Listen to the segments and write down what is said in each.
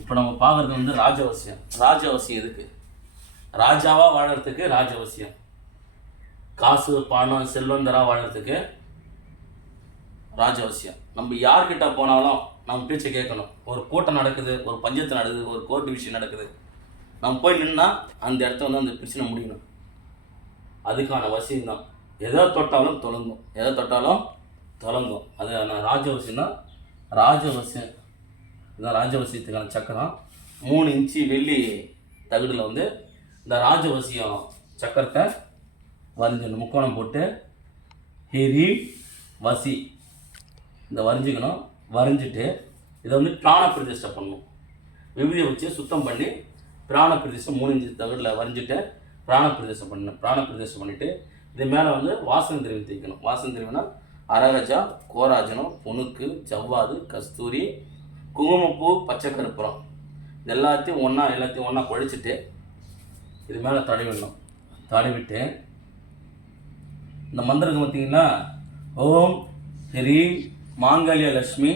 இப்போ நம்ம பார்க்குறது வந்து ராஜவசியம். ராஜவசியம் எதுக்கு? ராஜாவாக வாழறதுக்கு ராஜவசியம். காசு பணம் செல்வந்தராக வாழறதுக்கு ராஜவசியம். நம்ம யார்கிட்ட போனாலும் நம்ம பேச்சை கேட்கணும். ஒரு கூட்டம் நடக்குது, ஒரு பஞ்சாயத்து நடக்குது, ஒரு கோர்ட்டு விஷயம் நடக்குது, நம்ம போய் நின்னா அந்த இடத்துல வந்து அந்த பிரச்சனை முடியணும். அதுக்கான வசியம் தான். எதை தொட்டாலும் தொடங்கும், எதை தொட்டாலும் தொடங்கும். அது நான் ராஜவசியம் தான். ராஜவசியம் இதுதான் ராஜவசியத்துக்கான சக்கரம். 3 இன்ச்சு வெள்ளி தகுடில் வந்து இந்த ராஜவசியம் சக்கரத்தை வரைஞ்சிடணும். முக்கோணம் போட்டு ஹெரி வசி இந்த வரைஞ்சிக்கணும். வரைஞ்சிட்டு இதை வந்து பிராண பிரதிஷ்டை பண்ணணும். விபூதியை வச்சு சுத்தம் பண்ணி பிராண பிரதிஷ்டை 3 இன்ச்சு தகுடில் வரைஞ்சிட்டு பிராண பிரதிஷ்டை பண்ணணும். பிராண பிரதிஷ்டை பண்ணிவிட்டு இது மேலே வந்து வாசனை திரவியம் தேய்க்கணும். வாசனை திரவியம்னா அரகஜா, கோராஜனம், புணுக்கு, ஜவ்வாது, கஸ்தூரி, குங்குமப்பூ, பச்சை கருப்புரம் இது எல்லாத்தையும் ஒன்றா குழைச்சிட்டு இது மேலே தடவிடணும். தடவிட்டு இந்த மந்திரம் பார்த்தீங்கன்னா, ஓம் ஹ்ரீம் மாங்கல்ய லட்சுமி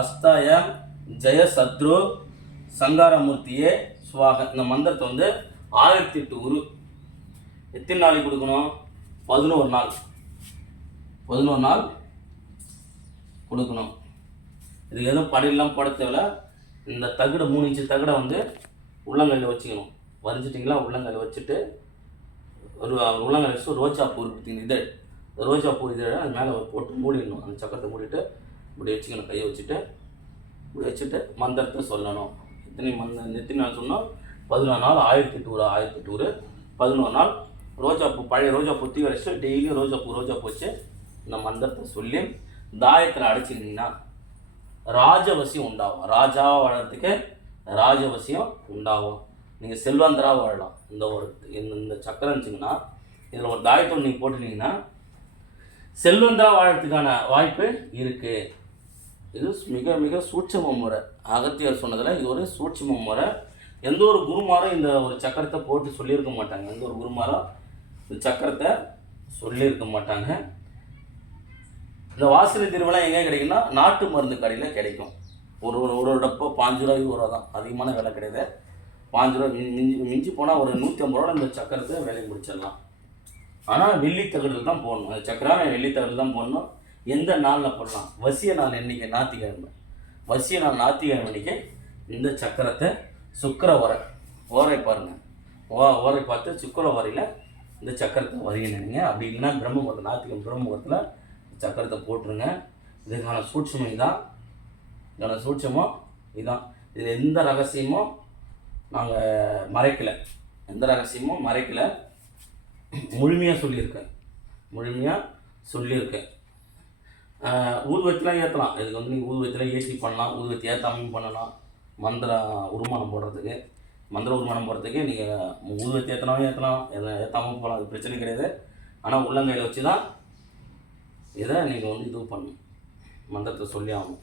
அஸ்தாய ஜெய சத்ரு சங்காரமூர்த்தியே சுவாக. இந்த மந்திரத்தை வந்து 1008 உரு எத்தனை நாளைக்கு கொடுக்கணும்? 11 நாள். 11 நாள் கொடுக்கணும். இதுக்கு எதுவும் படியெல்லாம் போட தேவையில்ல. இந்த தகுடை 3 இன்ச்சு தகுடை வந்து உள்ளங்கையில் வச்சுக்கணும். வரைஞ்சிட்டிங்களா? உள்ளங்கையில் வச்சுட்டு ஒரு உள்ளங்கையில் வச்சு ரோஜா பூ பார்த்தீங்கன்னா இதழ், ரோஜா பூ இதழை அது மேலே போட்டு மூடிடணும். அந்த சக்கரத்தை மூடிட்டு இப்படி வச்சுக்கணும். கையை வச்சுட்டு இப்படி வச்சுட்டு மந்திரத்தை சொல்லணும். எத்தனை நாள் சொன்னோம்? 14 நாள். 1008 ஊர் 1008 ஊர் 11 நாள். ரோஜாப்பூ பழைய ரோஜாப்பூ தீ வச்சுட்டு டெய்லியும் ரோஜாப்பூ வச்சு இந்த மந்திரத்தை சொல்லி தாயத்தில் அடைச்சிக்கிட்டிங்கன்னா ராஜவசியம் உண்டாகும். ராஜாவாக வாழறதுக்கு ராஜவசியம் உண்டாகும். நீங்கள் செல்வந்தராக வாழலாம். இந்த சக்கரம் இருந்துச்சிங்கன்னா இதில் ஒரு தாயத்தை நீங்கள் போட்டுட்டீங்கன்னா செல்வந்தராக வாழறதுக்கான வாய்ப்பு இருக்குது. இது மிக மிக சூட்சம முறை. அகத்தியர் சொன்னதில் இது ஒரு சூட்சம முறை. எந்த ஒரு குருமாரும் இந்த ஒரு சக்கரத்தை போட்டு சொல்லியிருக்க மாட்டாங்க. எந்த ஒரு குருமாரும் இந்த சக்கரத்தை சொல்லியிருக்க மாட்டாங்க. இந்த வாசனை திருவிழா எங்கே கிடைக்குன்னா நாட்டு மருந்து கடையில் கிடைக்கும். ஒரு டப்போ 5 ரூபா 20 ரூபா தான். அதிகமான விலை கிடையாது. 5 ரூபா மிஞ்சி போனால் ஒரு 150 ரூபா இந்த சக்கரத்தை வேலையை முடிச்சிடலாம். ஆனால் வெள்ளித்தகடில் தான் போடணும். அந்த சக்கரம் வெள்ளித்தகடில் தான் போடணும். எந்த நாளில் போடலாம்? வசிய நாள் என்றைக்கு? ஞாயிற்றுக்கிழமை. வசிய நாள் ஞாயிற்றுக்கிழமை அன்றைக்கி இந்த சக்கரத்தை சுக்கர ஓரை பாருங்கள். ஓரை பார்த்து சுக்கர ஓரையில் இந்த சக்கரத்தை வரையணுங்க. அப்படி இல்லைன்னா பிரம்மமுகூர்த்தம், ஞாயிற்றுக்கிழமை பிரம்மமுகூர்த்தத்தில் சக்கரத்தை போட்டுருங்க. இதுக்கான சூட்சமும் இதுதான். இதுக்கான சூட்சமும் இதுதான். இதில் எந்த ரகசியமும் நாங்கள் மறைக்கலை. எந்த ரகசியமும் மறைக்கலை. முழுமையாக சொல்லியிருக்கேன். ஊதுவத்திலாம் ஏற்றலாம். இதுக்கு வந்து நீங்கள் ஊதுவத்திலாம் ஏற்றி பண்ணலாம். ஊதுவத்தி ஏற்றாமையும் பண்ணலாம். மந்திரம் உருமானம் போடுறதுக்கு நீங்கள் ஊதுவத்தி ஏற்றலாம், ஏற்றாமல் போகலாம். அது பிரச்சனை கிடையாது. ஆனால் உள்ளங்கையில் வச்சு தான் இதை நீங்கள் வந்து இது பண்ணணும். மந்திரத்தை சொல்லி ஆகணும்.